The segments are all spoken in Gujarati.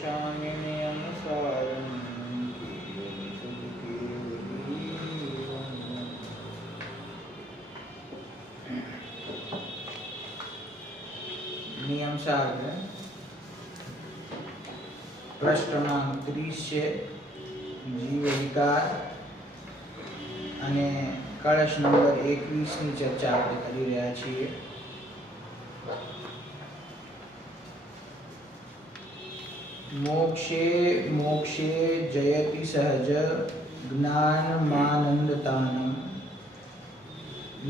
गच्छामि नियमसारं नियम सार प्रश्न क्रमांक 30 છે જીવ વિકાર અને કળશ નંબર 21 ની ચર્ચા આપણે કરી રહ્યા છીએ. મોક્ષે મોક્ષે જયતિ સહજ જ્ઞાનમાનંદતાનમ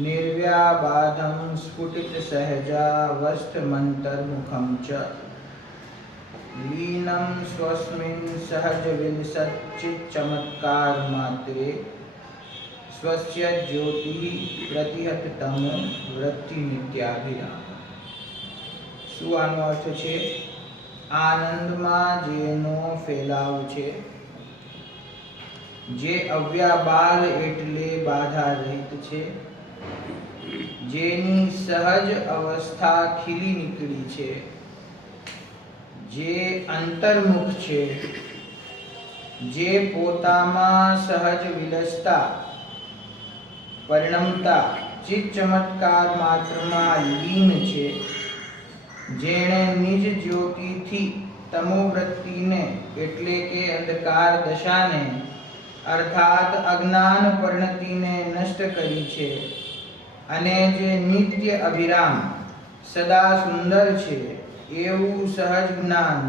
निर्व्याबाधं स्फुटित सहजावस्थमन्तर्मुखं च लीनं स्वस्मिन् सहज विलसच्चिच्चमत्कार मात्रे स्वस्य ज्योतिः प्रतिहततमो वृत्ति नित्याभिराम. શું આનો અર્થ છે? આનંદમાં જેનો ફેલાવ છે, જે અવ્યાબાદ એટલે બાધા રહિત છે, જેની સહજ અવસ્થા ખીલી નીકળી છે, જે અંતર્મુખ છે, જે પોતામાં સહજ વિલસતા પરિણમતા ચિત્ત ચમત્કાર માત્રમાં લીન છે, જેણે નિજ જ્યોતિથી તમોવૃત્તિને એટલે કે અંધકાર દશાને અર્થાત અજ્ઞાન પરિણતિને નષ્ટ કરી છે, અને જે નિત્ય અભિરામ સદા સુંદર છે એવું સહજ જ્ઞાન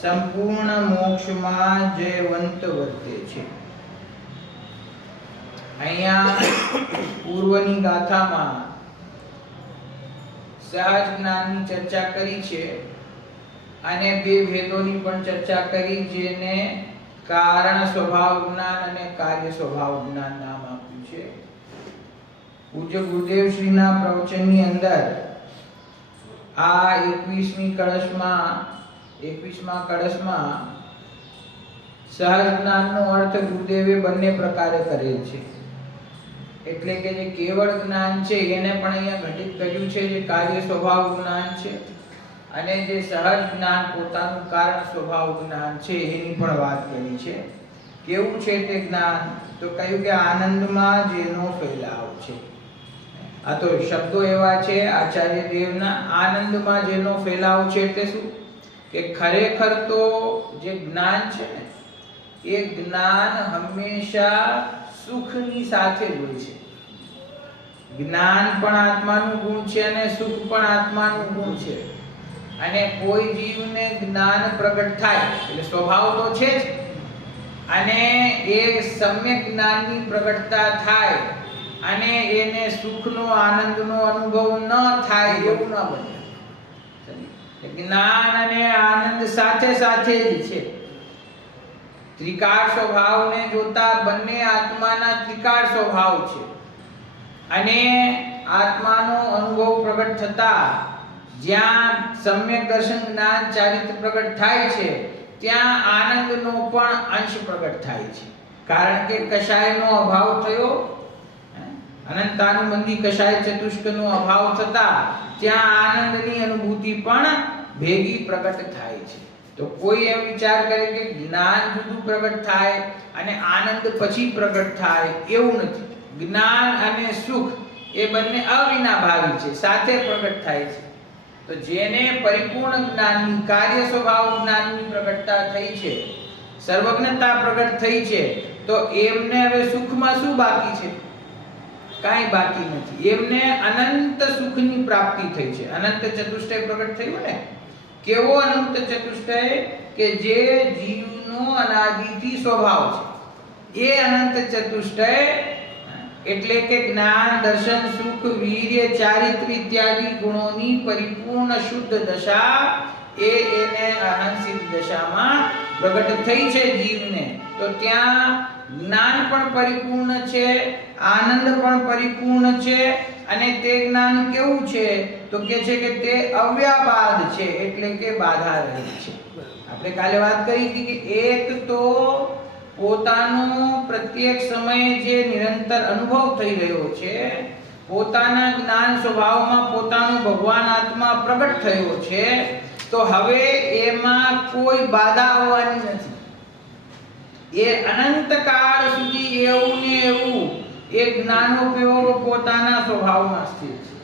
સંપૂર્ણ મોક્ષમાં જયવંત વર્તે છે. અહીંયા પૂર્વની ગાથામાં સહજ જ્ઞાનની ચર્ચા કરી છે અને બે ભેદોની પણ ચર્ચા કરી, જેને કારણ સ્વભાવ જ્ઞાન અને કાર્ય સ્વભાવ જ્ઞાન નામ આપ્યું છે. પૂજ્ય ગુરુદેવ શ્રીના પ્રવચનની અંદર આ 21મા કળશમાં સહજ જ્ઞાનનો અર્થ ગુરુદેવે બંને પ્રકારે કરેલ છે. એટલે કે જે કેવળ જ્ઞાન છે એને પણ અહીંયા ઘટિત કર્યું છે, જે કાર્ય સ્વભાવ જ્ઞાન છે, અને જે સહજ જ્ઞાન પોતાનું કારણ સ્વભાવ જ્ઞાન છે એની પણ વાત કરી છે. કેવું છે તે જ્ઞાન? તો કહ્યું કે આનંદમાં જેનો ફેલાવ છે. આ તો શબ્દો એવા છે આચાર્ય દેવના. આનંદમાં જેનો ફેલાવ છે એટલે શું? કે ખરેખર તો જે જ્ઞાન છે ને એ જ્ઞાન હંમેશા સુખની સાથે જ હોય છે. જ્ઞાન પણ આત્માનું ગુણ છે અને સુખ પણ આત્માનું ગુણ છે. અને કોઈ જીવને જ્ઞાન પ્રગટ થાય એટલે સ્વભાવ તો છે જ, અને એ સમ્યક જ્ઞાનની પ્રગટતા થાય અને એને સુખનો આનંદનો અનુભવ ન થાય એવું ન બને. જ્ઞાન અને આનંદ સાથે સાથે જ છે. ત્રિકાર સ્વભાવને જોતા બંને આત્માના ત્રિકાર સ્વભાવ છે, અને આત્માનો અનુભવ પ્રગટ થતા જ્યાં સમ્યક દર્શન જ્ઞાન ચારિત્ર પ્રગટ થાય છે ત્યાં આનંદનો પણ અંશ પ્રગટ થાય છે. કારણ કે કશાયનો અભાવ થયો, અનંતાનુબંધી કશાય ચતુષ્કનો અભાવ થતા ત્યાં આનંદની અનુભૂતિ પણ ભેગી પ્રગટ થાય છે. તો કોઈ એમ વિચાર કરે કે જ્ઞાન જુદું પ્રગટ થાય અને આનંદ પછી પ્રગટ થાય, એવું નથી. જ્ઞાન અને સુખ એ બંને અવિનાભાવી છે, સાથે પ્રગટ થાય છે. તો જેને પરિપૂર્ણ જ્ઞાનની કાર્ય સ્વભાવ જ્ઞાનની પ્રગટતા થઈ છે, સર્વજ્ઞતા પ્રગટ થઈ છે, તો એમને હવે સુખમાં શું બાકી છે? કાંઈ બાકી નથી. એમને અનંત સુખની પ્રાપ્તિ થઈ છે. અનંત ચતુષ્ટય પ્રગટ થયું ને. કેવો અનંત ચતુષ્ટય? કે જે જીવનો અનાદિથી સ્વભાવ છે એ અનંત ચતુષ્ટય, એટલે કે જ્ઞાન દર્શન સુખ વીર્ય ચારિત્ર ઇત્યાદિ ગુણોની પરિપૂર્ણ શુદ્ધ દશા એને અનંત દશામાં પ્રગટ થઈ છે જીવને. તો ત્યાં જ્ઞાન પણ પરિપૂર્ણ છે, આનંદ પણ પરિપૂર્ણ છે, અને તે જ્ઞાન કેવું છે? તો કે છે કે તે અવ્યાબાદ છે, એટલે કે બાધા રહિત છે. આપણે કાલે વાત કરી હતી કે એક તો પોતાનો પ્રત્યેક સમયે જે નિરંતર અનુભવ થઈ રહ્યો છે, પોતાના જ્ઞાન સ્વભાવમાં પોતાનો ભગવાન આત્મા પ્રગટ થયો છે, તો હવે એમાં કોઈ બાધા આવવાની નથી. એ અનંત કાળ સુધી એવું ને એવું એ જ્ઞાનોપયોગ પોતાના સ્વભાવમાં સ્થિર છે.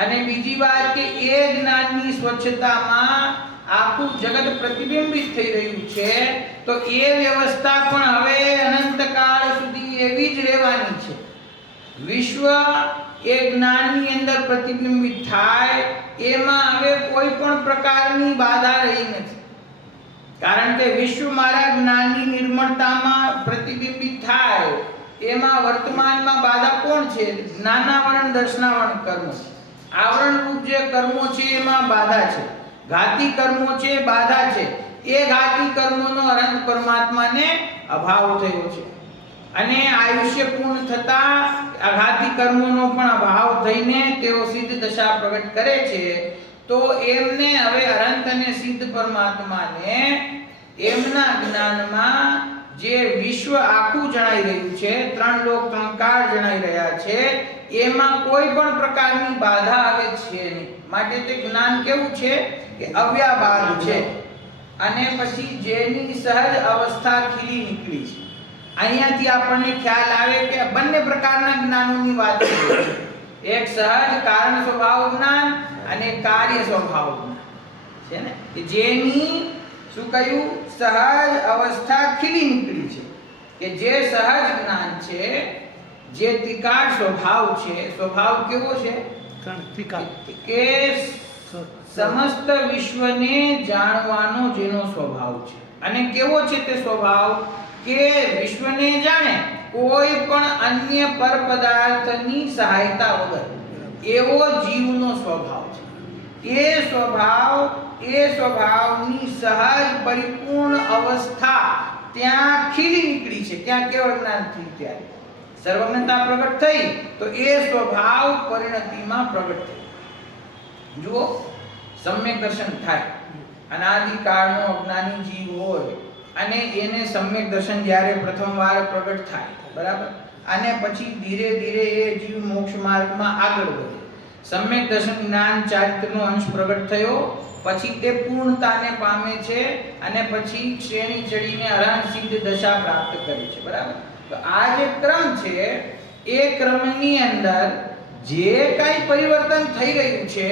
અને બીજી વાત કે એ જ્ઞાનની સ્વચ્છતામાં આખું જગત પ્રતિબિંબિત થઈ રહ્યું છે, તો એ વ્યવસ્થા પણ હવે અનંત કાળ સુધી એવી જ રહેવાની છે. વિશ્વ એ જ્ઞાનની અંદર પ્રતિબિંબિત થાય એમાં હવે કોઈ પણ પ્રકારની બાધા રહી નથી. કારણ કે વિશ્વ મારા જ્ઞાનની નિર્મળતામાં પ્રતિબિંબિત થાય એમાં વર્તમાનમાં બાધા કોણ છે? જ્ઞાનાવરણ દર્શનાવરણ કર્મ છે. આવરણ રૂપ જે કર્મો છે એમાં બાધા છે. ઘાતી કર્મો છે, બાધા છે. એ ઘાતી કર્મોનો અનંત પરમાત્માને અભાવ થયો છે. અને આયુષ્ય પૂર્ણ થતા આઘાતી કર્મોનો પણ અભાવ થઈને તેઓ સિદ્ધ દશા પ્રગટ કરે છે. તો એમને હવે અનંત અને સિદ્ધ પરમાત્માને એમના જ્ઞાનમાં જે વિશ્વ આખું જણાઈ રહ્યું છે, ત્રણ લોક ત્રણ કાળ જણાઈ રહ્યા છે, એમાં કોઈ પણ પ્રકારની બાધા આવે છે નહીં. માટે તે જ્ઞાન કેવું છે કે અવ્યાબાધ છે. અને પછી જેની સહજ અવસ્થા ખીલી નીકળી છે. અહીંયાથી આપણને ખ્યાલ આવે કે બંને પ્રકારના જ્ઞાનોની વાત છે. એક સહજ કારણ સ્વભાવ જ્ઞાન અને કાર્ય સ્વભાવ જ્ઞાન છે ને, કે જેની શું કહ્યું સહજ અવસ્થા ખીલી નીકળી છે. કે જે સહજ જ્ઞાન છે, જે ત્રિકાળ સ્વભાવ છે. સ્વભાવ કેવો છે? કે સમસ્ત વિશ્વને જાણવાનો જેનો સ્વભાવ છે. અને કેવો છે તે સ્વભાવ? કે વિશ્વને જાણે કોઈ પણ અન્ય પર પદાર્થની સહાયતા વગર એવો જીવનો સ્વભાવ છે. એ સ્વભાવની સહજ પરિપૂર્ણ અવસ્થા ત્યાં ખીલી નીકળી છે. ક્યાં કેવળ જ્ઞાનથી ત્યારે સર્વજ્ઞતા પ્રગટ થઈ, તો એ સ્વભાવ પરિણતિમાં પ્રગટ થઈ. જુઓ, સમ્યક દર્શન થાય. અનાદિકાળનો અજ્ઞાની જીવ હોય અને એને સમ્યક દર્શન જ્યારે પ્રથમવાર પ્રગટ થાય, બરાબર, અને પછી ધીરે ધીરે એ જીવ મોક્ષ માર્ગમાં આગળ વધે. સમ્યક દર્શન જ્ઞાન ચારિત્રનો અંશ પ્રગટ થયો, પછી તે પૂર્ણતાને પામે છે અને પછી શ્રેણી ચડીને અરહંત સિદ્ધ દશા પ્રાપ્ત કરે છે, બરાબર. તો આ જે ક્રમ છે એ ક્રમની અંદર જે કાંઈ પરિવર્તન થઈ રહ્યું છે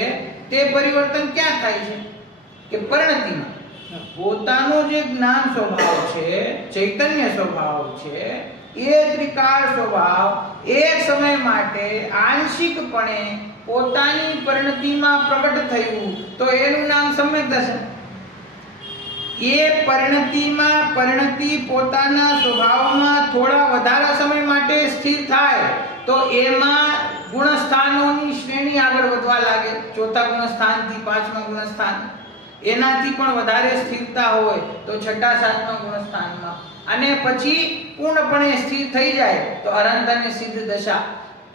તે પરિવર્તન ક્યાં થાય છે? કે પરિણતિમાં. પોતાનો જે જ્ઞાન સ્વભાવ છે, ચૈતન્ય સ્વભાવ છે, એ ત્રિકાળ સ્વભાવ એક સમય માટે આંશિકપણે પોતાની પરિણતિમાં પ્રગટ થયું, તો એનું નામ સમ્યક દર્શન. એ પરિણતિ પોતાના સ્વભાવમાં થોડા વધારા સમય માટે સ્થિર થાય, તો એમાં ગુણસ્થાનોની શ્રેણી આગળ વધવા લાગે. ચોથા ગુણસ્થાનથી પાંચમા ગુણસ્થાન, એનાથી પણ વધારે સ્થિરતા હોય તો છઠ્ઠા સાતમા ગુણસ્થાનમાં, અને પછી પૂર્ણપણે સ્થિર થઈ જાય તો અનંત અને સિદ્ધ દશા.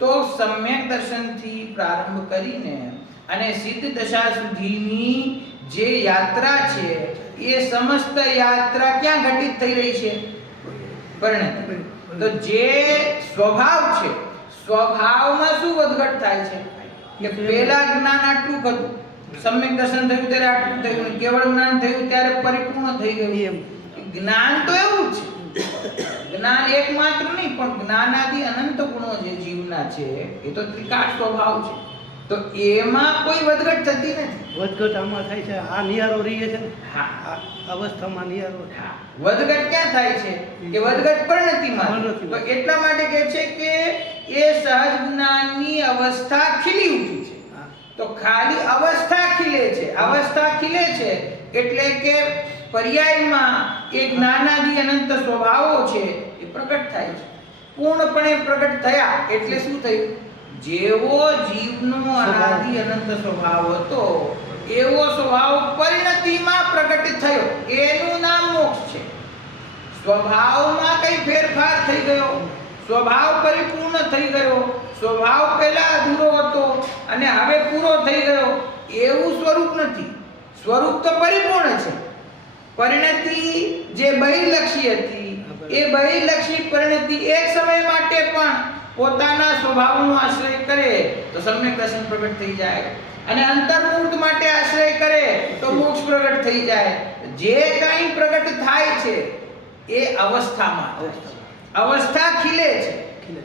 તો સમ્યક દર્શનથી પ્રારંભ કરીને અને સિદ્ધ દશા સુધીની જે યાત્રા છે એ સમસ્ત યાત્રા ક્યાં ઘટિત થઈ રહી છે? પરિણતિ. તો જે સ્વભાવ છે, સ્વભાવમાં શું વધઘટ થાય છે? કે પહેલા જ્ઞાન આટલું હતું, સમ્યક દર્શન થયું ત્યારે આટલું થયું, કેવળ જ્ઞાન થયું ત્યારે પરિપૂર્ણ થઈ ગયું. એમ જ્ઞાન તો એવું જ છે. જ્ઞાન એકમાત્ર નહીં, પણ જ્ઞાનાદિ અનંત ગુણો જે જીવના છે એ તો ત્રિકાળ સ્વભાવ છે. તો એમાં કોઈ વધઘટ થતી નથી. વધઘટ આમાં થાય છે, આ નિયારો રહીએ છે ને. હા, અવસ્થામાં નિયારો. વધઘટ ક્યાં થાય છે? કે વધઘટ પરિણતિમાં. તો એટલા માટે કહે છે કે એ સહજ જ્ઞાનની અવસ્થા ખીલી ઉઠી છે. તો ખાલી અવસ્થા ખીલે છે. અવસ્થા ખીલે છે એટલે કે પર્યાયમાં એ જ્ઞાનાદિ અનંત સ્વભાવો છે એ પ્રગટ થાય છે. પૂર્ણપણે પ્રગટ થયા એટલે શું થયું? જેવો જીવનો અનાદિ અનંત સ્વભાવ હતો એવો સ્વભાવ પરિણતિમાં પ્રગટ થયો, એનું નામ મોક્ષ છે. સ્વભાવમાં કઈ ફેરફાર થઈ ગયો, સ્વભાવ પરિપૂર્ણ થઈ ગયો, સ્વભાવ પહેલા અધૂરો હતો અને હવે પૂરો થઈ ગયો, એવું સ્વરૂપ નથી. સ્વરૂપ તો પરિપૂર્ણ છે. પરિણતિ જે બહિર્લક્ષી હતી એ બહિર્લક્ષી પરિણતિ એક સમય માટે પણ પોતાના સ્વભાવનો આશ્રય કરે તો સમ્યક દર્શન પ્રગટ થઈ જાય. અને અંતર્મૂર્ત માટે આશ્રય કરે તો મોક્ષ પ્રગટ થઈ જાય. જે કાંઈ પ્રગટ થાય છે એ અવસ્થામાં થાય છે. અવસ્થા ખીલે છે,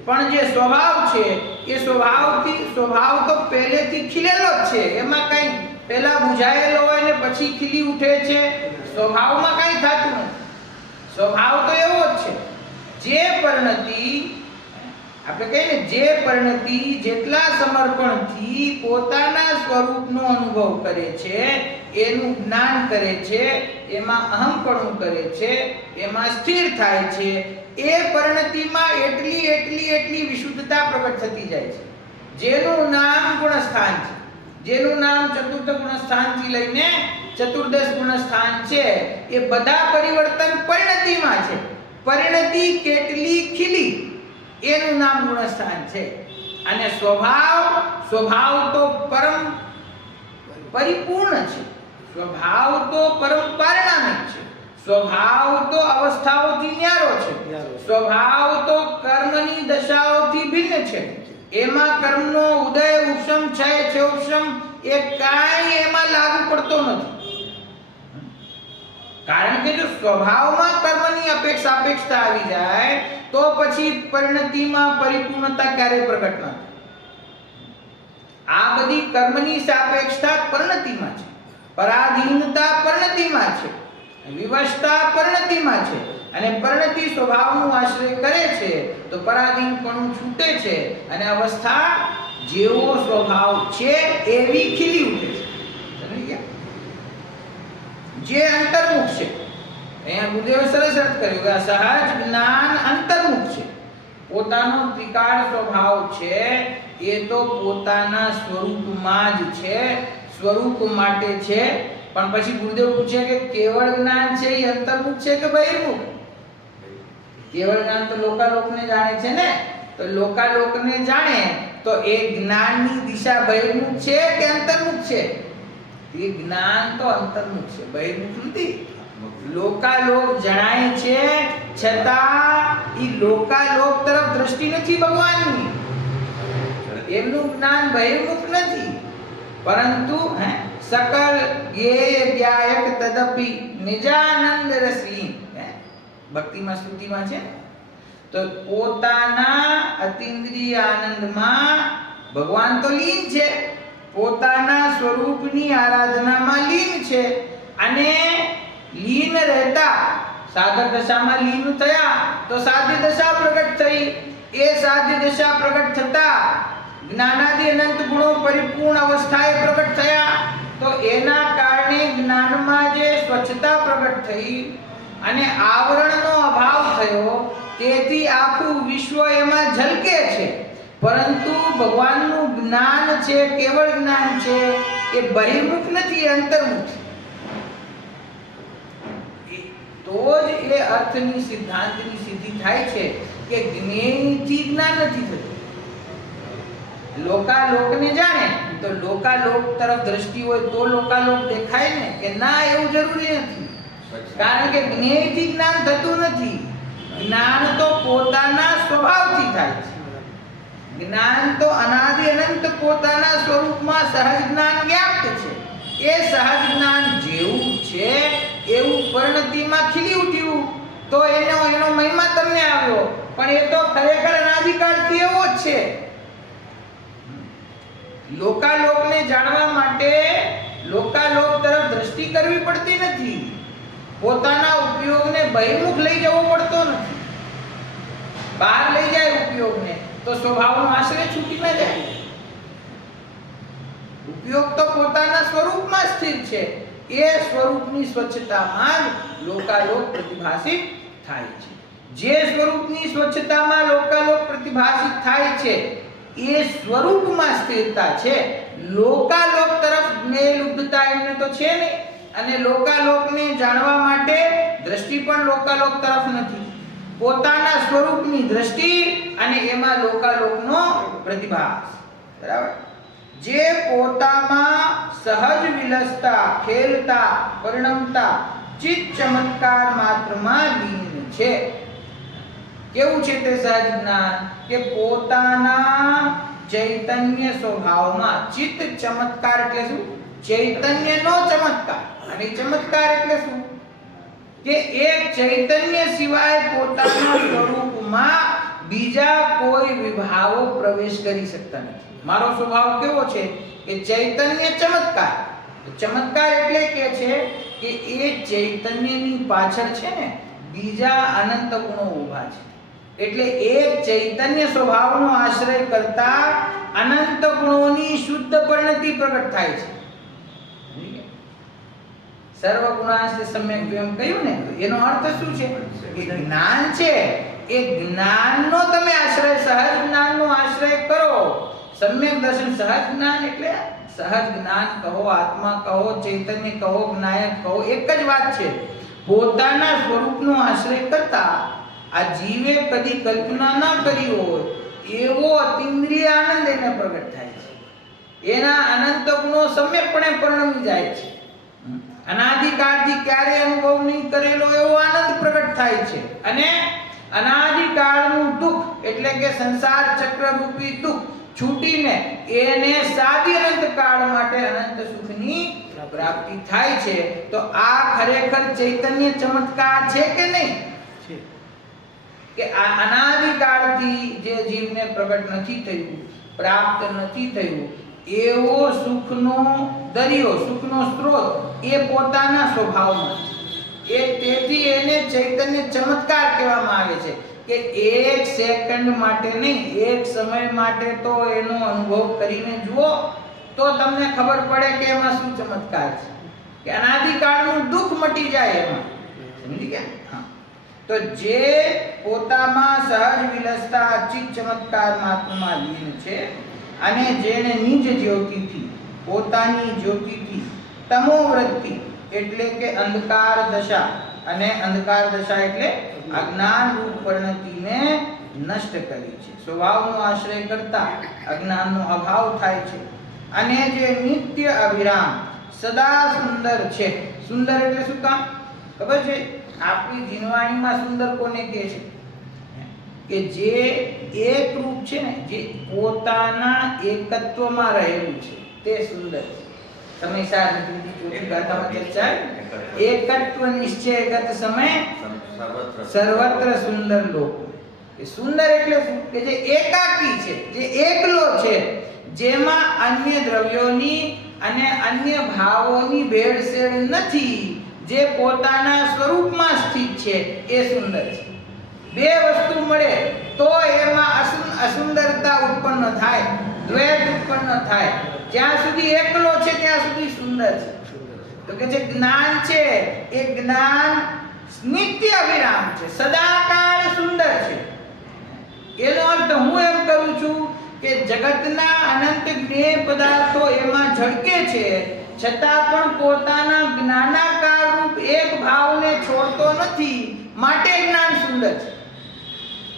પણ જે સ્વભાવ છે એ સ્વભાવ તો પહેલેથી ખીલેલો જ છે. એમાં કઈ પહેલા બુઝાયેલો હોય ને પછી ખીલી ઉઠે છે, સ્વભાવમાં કઈ થતું નથી. સ્વભાવ તો એવો જ છે. જે પરિણતિ આપણે કહીએ ને, જે પરિણતિ જેટલા સમર્પણથી પોતાના સ્વરૂપનો અનુભવ કરે છે, એનું જ્ઞાન કરે છે, એમાં અહંપણું કરે છે, એમાં સ્થિર થાય છે, એ પરિણતિમાં એટલી વિશુદ્ધતા પ્રગટ થતી જાય છે, જેનું નામ ગુણસ્થાન છે. જેનું નામ ચતુર્થ ગુણસ્થાનથી લઈને ચતુર્દશ ગુણસ્થાન છે. એ બધા પરિવર્તન પરિણતિમાં છે. પરિણતિ કેટલી ખીલી એનું નામ ગુણસ્થાન છે. અને સ્વભાવ તો પરમ પરિપૂર્ણ છે. સ્વભાવ તો પરમ પારિણામિક છે. સ્વભાવ તો અવસ્થાઓથી ન્યારો છે. સ્વભાવ તો કર્મની દશાઓથી ભિન્ન છે. એમાં કર્મનો ઉદય, ઉપશમ, ક્ષય, ક્ષયોપશમ એ કાંઈ એમાં લાગુ પડતો નથી. કારણ કે જો સ્વભાવમાં કર્મની અપેક્ષા આવી જાય તો પછી પરિણતિમાં પરિપૂર્ણતા ક્યારે પ્રગટ ન થાય. આ બધી કર્મની સાપેક્ષતા પરિણતિમાં છે, પરાધીનતા પરિણતિમાં છે, વિવશતા પરિણતિમાં છે. અને પરિણતિ સ્વભાવનું આશ્રય કરે છે તો પરાધીનપણું છૂટે છે અને અવસ્થા જેવો સ્વભાવ છે એવી ખીલી ઉઠે છે. સમજી ગયા? જે અંતર્મુખ છે, અહીંયા ગુરુદેવે સરસ અર્થ કર્યો કે સહજ જ્ઞાન અંતર્મુખ છે. પોતાનો ત્રિકાળ સ્વભાવ છે એ તો પોતાના સ્વરૂપમાં જ છે, સ્વરૂપ માટે છે. પણ પછી ગુરુદેવ પૂછે કે કેવળ જ્ઞાન છે એ અંતર્મુખ છે કે બહિર્મુખ? કેવળ જ્ઞાન તો લોકાલોકને જાણે છે ને, તો લોકાલોકને જાણે તો એ જ્ઞાનની દિશા બહિર્મુખ છે કે અંતર્મુખ છે? એ જ્ઞાન તો અંતર્મુખ છે, બહિર્મુખ નથી. લોકાલોક જણાય છે છતાં એ લોકાલોક તરફ દ્રષ્ટિ નથી ભગવાનની. એમનું જ્ઞાન બહિર્મુખ નથી, પરંતુ સકલ જ્ઞેય જ્ઞાયક તદપિ નિજાનંદ રસલીન. ભક્તિમાં સ્તુતિમાં છે તો પોતાના અતિન્દ્રિય આનંદમાં ભગવાન તો લીન છે, પોતાના સ્વરૂપની આરાધનામાં લીન છે. અને લીન રહેતા સાધક દશામાં લીન થયા તો સાધ્ય દશા પ્રગટ થઈ. એ સાધ્ય દશા પ્રગટ થતા જ્ઞાનાદિ અનંત ગુણો પરિપૂર્ણ અવસ્થાએ પ્રગટ થયા. તો એના કારણે જ્ઞાનમાં જે સ્વચ્છતા પ્રગટ થઈ અને આવરણનો અભાવ થયો, તેથી આખું વિશ્વ એમાં ઝલકે છે. પરંતુ ભગવાનનું જ્ઞાન છે, કેવળ જ્ઞાન છે, એ બહિર્મુખ નથી, અંતર્મુખ છે. તો જ એ અર્થની સિદ્ધાંતની સિદ્ધિ થાય છે કે જ્ઞેયથી જ્ઞાન નથી થતું. લોકાલોકને જાણે તો લોકાલોક તરફ દ્રષ્ટિ હોય તો લોકાલોક દેખાય ને, કે ના એવું જરૂરી નથી. કારણ કે જ્ઞેયથી જ્ઞાન થતું નથી. જ્ઞાન તો પોતાના સ્વભાવથી થાય છે. જ્ઞાન તો અનાદિ અનંત પોતાના સ્વરૂપમાં સહજ જ્ઞાન વ્યાપ્ત છે. એ સહજ જ્ઞાન જેવું છે એવું પરિણતિમાં ખીલી ઉઠ્યું તો એનો મહિમા તમને આવ્યો. પણ એ તો ખરેખર અનાદિકાળથી એવો જ છે. લોકાલોકને જાણવા માટે લોકાલોક તરફ દ્રષ્ટિ કરવી પડતી નથી. પોતાના ઉપયોગને બહિર્મુખ લઈ જવો પડતો નથી. બહાર લઈ જાય ઉપયોગને તો સ્વભાવનો આશ્રય છૂટી ન જાય. ઉપયોગ તો પોતાના સ્વરૂપમાં સ્થિર છે. એ સ્વરૂપની સ્વચ્છતામાં જ લોકાલોક પ્રતિભાસિત થાય છે. જે સ્વરૂપની સ્વચ્છતામાં લોકાલોક પ્રતિભાસિત થાય છે એ સ્વરૂપમાં સ્થિરતા છે. લોકાલોક તરફ મેલુબ્ધતા એમને તો છે નહીં. અને લોકાલોકને જાણવા માટે દ્રષ્ટિ પણ લોકાલોક તરફ નથી. પોતાના સ્વરૂપની દ્રષ્ટિ અને એમાં લોકાલોકનો પ્રતિભાસ. બરાબર? જે પોતામાં સહજ વિલસતા, ખેલતા, પરિણમતા ચિત્ત ચમત્કાર માત્રમાં લીન છે. કેવું છે તે સહજ જ્ઞાન? કે પોતાના ચૈતન્ય સ્વભાવમાં. ચિત્ત ચમત્કાર એટલે શું? ચૈતન્યનો ચમત્કાર. અને ચમત્કાર એટલે શું? કે એક ચૈતન્ય સિવાય પોતાના સ્વરૂપમાં બીજા કોઈ વિભાવો પ્રવેશ કરી શકતા નથી. મારો સ્વભાવ કેવો છે? કે ચૈતન્ય ચમત્કાર. ચમત્કાર એટલે કે છે કે એ ચૈતન્યની પાછળ છે ને બીજા અનંત ગુણો ઊભા છે. એટલે એક ચૈતન્ય સ્વભાવનો આશ્રય કરતા અનંત ગુણોની શુદ્ધ પરિણતિ પ્રગટ થાય છે. સર્વગુણાંસ્તે સમ્યક દ્વયમ કહ્યું ને, એનો અર્થ શું છે? કે જ્ઞાન છે એ જ્ઞાનનો તમે આશ્રય, સહજ જ્ઞાનનો આશ્રય કરો. સમ્યક દર્શન, સહજ જ્ઞાન એટલે સહજ જ્ઞાન કહો, આત્મા કહો, ચૈતન્ય કહો, જ્ઞાયક કહો, એક જ વાત છે. પોતાના સ્વરૂપનો આશ્રય કરતા આ જીવે કદી કલ્પના ન કરી હોય એવો અતિન્દ્રિય આનંદ એને પ્રગટ થાય છે. એના અનંત ગુણો સમ્યકપણે પરિણમી જાય છે. અનાદિકાળથી ક્યારે અનુભવ નહીં કરેલો એવો આનંદ પ્રગટ થાય છે. અને અનાદિકાળનું દુઃખ એટલે કે સંસાર ચક્ર રૂપી દુઃખ છૂટીને એને સાદી અનંત કાળ માટે અનંત સુખની પ્રાપ્તિ થાય છે. તો આ ખરેખર ચૈતન્ય ચમત્કાર છે કે નહીં? છે. કે આ અનાદિકાળથી જે જીવને પ્રગટ નથી થયું, પ્રાપ્ત નથી થયું એવો સુખનો દરિયો, સુખનો સ્ત્રોત એ પોતાના સ્વભાવમાં એ, તેથી એને ચૈતન્ય ચમત્કાર કહેવામાં આવે છે. કે એક સેકન્ડ માટે નહીં, એક સમય માટે તો એનો અનુભવ કરીને જુઓ તો તમને ખબર પડે કે એમાં શું ચમત્કાર છે. કે અનાદિકાળનું દુઃખ મટી જાય એમાં. સમજી ગયા? હા. તો જે પોતામાં સહજ વિલસતા અચિત ચમત્કાર માત્રમાં લીન છે અને જેને નિજ જ્યોતિથી, પોતાની જ્યોતિથી તમોવૃત્તિ એટલે કે અંધકાર દશા, અને અંધકાર દશા એટલે અજ્ઞાન રૂપ પરિણતિને નષ્ટ કરી છે. સ્વભાવનો આશ્રય કરતા અજ્ઞાનનો અભાવ થાય છે. અને જે નિત્ય અવિરામ સદા સુંદર છે. સુંદર એટલે શું કામ ખબર છે? આપણી જીનવાણીમાં સુંદર કોને કહે છે? કે જે એક રૂપ છે ને, જે પોતાના એકત્વમાં રહેલું છે તે સુંદર છે. સમય સાર ચોથી ગાથામાં ચર્ચા, એકત્વ નિશ્ચયગત સમય સર્વત્ર સુંદર લોક. એ સુંદર એટલે શું? કે જે એકાકી છે, જે એકલો છે, જેમાં અન્ય દ્રવ્યોની અને અન્ય ભાવોની ભેળસેળ નથી, જે પોતાના સ્વરૂપમાં સ્થિત છે એ સુંદર છે. બે વસ્તુ મળે તો એમાં અસુંદરતા ઉત્પન્ન થાય, દ્વૈત ઉત્પન્ન થાય. જ્યાં સુધી એકલો છે ત્યાં સુધી સુંદર છે. તો કે જે જ્ઞાન છે એ જ્ઞાન નિત્ય વિરામ છે, સદાકાળ સુંદર છે. એનો અર્થ હું એમ કરું છું કે જગતના અનંત જ્ઞેય પદાર્થો એમાં ઝળકે છે છતાં પણ પોતાના જ્ઞાનાકાર રૂપ એક ભાવને છોડતો નથી, માટે જ્ઞાન સુંદર છે.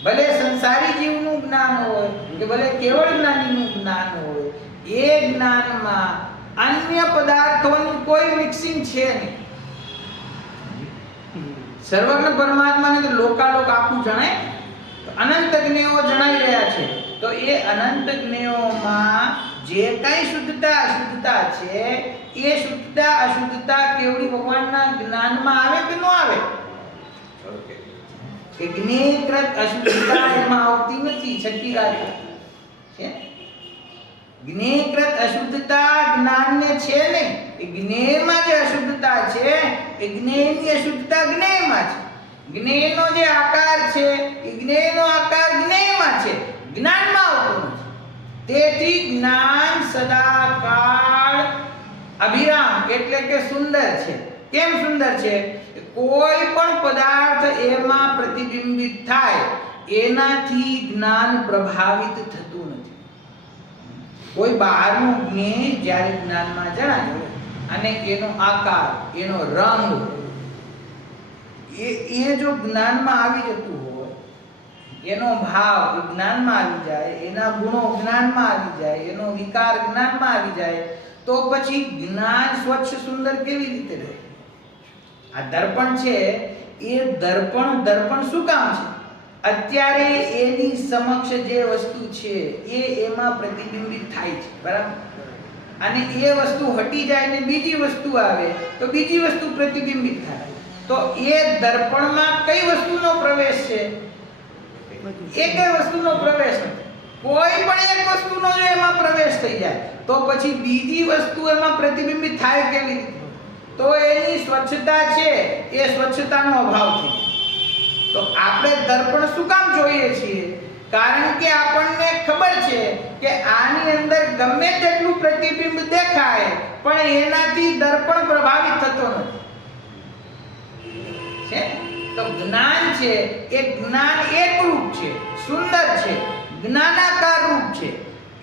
ભલે સંસારી જીવનું જ્ઞાન હોય કે ભલે કેવળ જ્ઞાનીનું જ્ઞાન હોય, એ જ્ઞાનમાં અન્ય પદાર્થોની કોઈ મિક્સિંગ છે નહીં. સર્વજ્ઞ પરમાત્માને તો લોકાલોક આખું જણાય, અનંત જ્ઞેયો જણાઈ રહ્યા છે. તો એ અનંત જ્ઞેયોમાં જે કઈ શુદ્ધતા અશુદ્ધતા છે એ શુદ્ધતા અશુદ્ધતા કેવડી ભગવાનના જ્ઞાનમાં આવે કે ન આવે? કે જ્ઞેયકૃત અશુદ્ધતા એમાં આવતી નથી. છઠ્ઠી ગાથા છે, જ્ઞેયકૃત અશુદ્ધતા જ્ઞાનને છે નહીં. એ જ્ઞેયમાં જે અશુદ્ધતા છે એ જ્ઞેયની અશુદ્ધતા જ્ઞેયમાં છે. જ્ઞેયનો જે આકાર છે એ જ્ઞેયનો આકાર જ્ઞેયમાં છે, જ્ઞાનમાં આવતો નથી. તેથી જ્ઞાન સદાકાળ અભિરામ એટલે કે સુંદર છે. કેમ સુંદર છે? કોઈ પણ પદાર્થ એમાં પ્રતિબિંબિત થાય એનાથી જ્ઞાન પ્રભાવિત થતું નથી. કોઈ બહારનું જ્ઞેય જ્યારે જ્ઞાનમાં જણાય અને એનો આકાર, એનો રંગ એ જો જ્ઞાનમાં આવી જતું હોય, એનો ભાવ જ્ઞાનમાં આવી જાય, એના ગુણો જ્ઞાનમાં આવી જાય, એનો વિકાર જ્ઞાનમાં આવી જાય, તો પછી જ્ઞાન સ્વચ્છ સુંદર કેવી રીતે રહે? આ દર્પણ છે, એ દર્પણ શું કામ છે? અત્યારે એની સમક્ષ જે વસ્તુ છે એ એમાં પ્રતિબિંબિત થાય છે, બરાબર? અને એ વસ્તુ હટી જાય ને બીજી વસ્તુ આવે તો બીજી વસ્તુ પ્રતિબિંબિત થાય. તો એ દર્પણમાં કઈ વસ્તુનો પ્રવેશ છે? એકેય વસ્તુનો પ્રવેશ નથી. કોઈ પણ એક વસ્તુનો જો એમાં પ્રવેશ થઈ જાય તો પછી બીજી વસ્તુ એમાં પ્રતિબિંબિત થાય કેવી રીતે? તો એની સ્વચ્છતા છે એ સ્વચ્છતાનો અભાવ છે. તો આપણે દર્પણ શું કામ જોઈએ છીએ? કારણ કે આપણને ખબર છે કે આની અંદર ગમે તેટલું પ્રતિબિંબ દેખાય પણ એનાથી દર્પણ પ્રભાવિત થતો નથી. છે? તો જ્ઞાન છે એ જ્ઞાન એકરૂપ છે, સુંદર છે, જ્ઞાનાકાર રૂપ છે.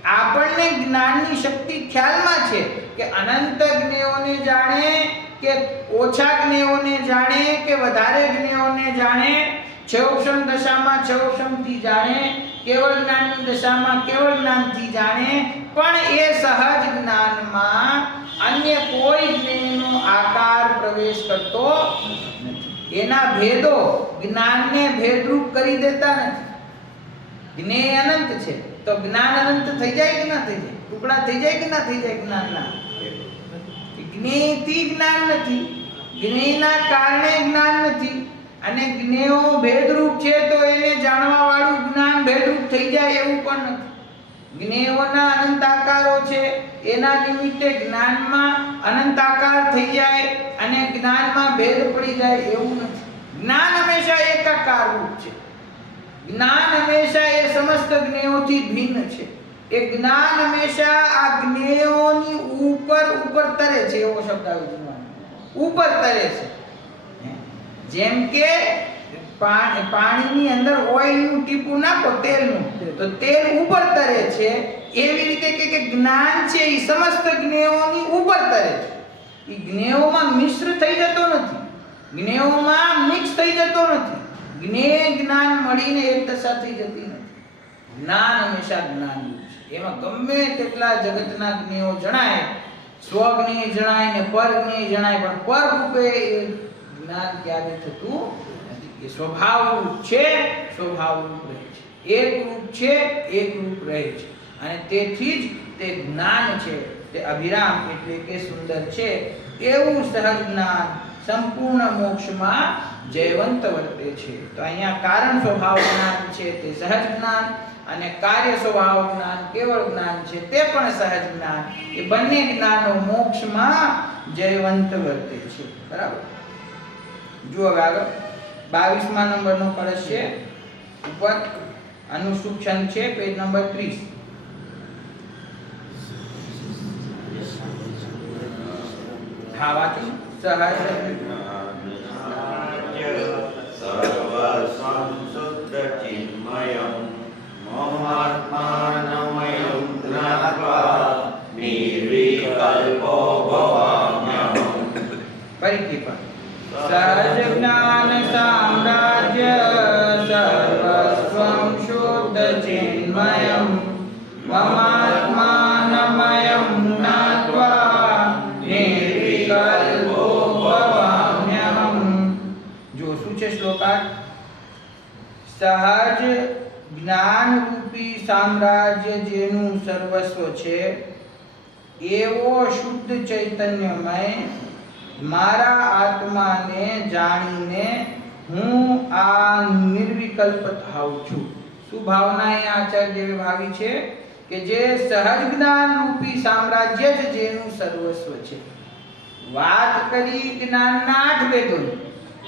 આપણને જ્ઞાનની શક્તિ ખ્યાલમાં છે કે અનંત જ્ઞેયોને જાણે કે ઓછા જ્ઞેયોને જાણે કે વધારે જ્ઞેયોને જાણે, છેવક્ષમ દશામાં છેવક્ષમથી જાણે, કેવળ જ્ઞાનની દશામાં કેવળ જ્ઞાનથી જાણે, પણ એ સહજ જ્ઞાનમાં અન્ય કોઈ જ્ઞેયનો આકાર પ્રવેશ કરતો નથી. એના ભેદો જ્ઞાનને ભેદરૂપ કરી દેતા નથી. જ્ઞેય અનંત છે તો જ્ઞાન અનંત થઈ જાય કે ના થઈ જાય? ટુકડા થઈ જાય કે ના થઈ જાય જ્ઞાનના? જ્ઞેયથી જ્ઞાન નથી, જ્ઞેયના કારણે જ્ઞાન નથી. અને જ્ઞેયો ભેદરૂપ છે તો એને જાણવા વાળું જ્ઞાન ભેદરૂપ થઈ જાય એવું પણ નથી. જ્ઞેયોના અનંત આકારો છે, એના નિમિત્તે જ્ઞાનમાં અનંત આકાર થઈ જાય અને જ્ઞાનમાં ભેદ પડી જાય એવું નથી. જ્ઞાન હંમેશા એકાકાર રૂપ છે. જ્ઞાન હંમેશા એ સમસ્ત જ્ઞેયોથી ભિન્ન છે. એ જ્ઞાન હંમેશા આ જ્ઞેયોની ઉપર તરે છે, એવો શબ્દ આવે છે. ઉપર તરે છે. જેમ કે પાણીની અંદર ઓઇલનું ટીપું નાખો, તેલનું, તો તેલ ઉપર તરે છે. એવી રીતે કે જ્ઞાન છે એ સમસ્ત જ્ઞેયોની ઉપર તરે છે. એ જ્ઞેયોમાં મિશ્ર થઈ જતો નથી, જ્ઞેયોમાં મિક્સ થઈ જતો નથી. જ્ઞેય જ્ઞાન મળીને એક દશા થઈ જતી નથી. જ્ઞાન હંમેશા જ્ઞાન છે. એમાં ગમે તેટલા જગતના જ્ઞેયો જણાય, સ્વજ્ઞેય જણાય ને પરજ્ઞેય જણાય, પણ પર રૂપે જ્ઞાન ક્યારે થતું નથી. એ સ્વભાવ રૂપ છે, સ્વભાવ રૂપ રહે છે, એક રૂપ છે, એક રૂપ રહે છે. અને તેથી જ તે જ્ઞાન છે તે અભિરામ એટલે કે સુંદર છે. એવું સહજ જ્ઞાન સંપૂર્ણ મોક્ષમાં જયવંત વર્તે છે. તો અહીંયા કારણ સ્વભાવ જ્ઞાન છે તે સહજ જ્ઞાન, અને કાર્ય સ્વભાવ જ્ઞાન કેવળ જ્ઞાન છે તે પણ સહજ જ્ઞાન. એ બંને જ્ઞાનો મોક્ષમાં જયવંત વર્તે છે. બરાબર? જુઓ આગળ 22મા નંબરનો કળશ છે, ઉપર અનુસૂચન છે, પેજ નંબર 30. હા, વાંચો. સર્વસ્વં શુદ્ધ ચિન્મયં મહાત્માનમયં જ્ઞાત્વા નિર્વિકલ્પો ભવામ્યહં. ફરીથી પણ સહજ જ્ઞાન સામ્રાજ્ય સર્વસ્વં શુદ્ધ ચિન્મયં મમાત્માનમયં જ્ઞાત્વા નિર્વિકલ્પો ભવામ્યહં. જો શું છે શ્લોકાર્થ? સહજ જ્ઞાન રૂપી સામ્રાજ્ય જેનું સર્વસ્વ છે એવો શુદ્ધ ચૈતન્યમય મારા આત્માને જાણીને હું આ નિર્વિકલ્પ થાઉં છું. શું ભાવના અહીંયા આચાર્યએ ભાવી છે કે જે સહજ જ્ઞાન રૂપી સામ્રાજ્ય જ જેનું સર્વસ્વ છે. વાત કરી જ્ઞાનના 8 ભેદોની,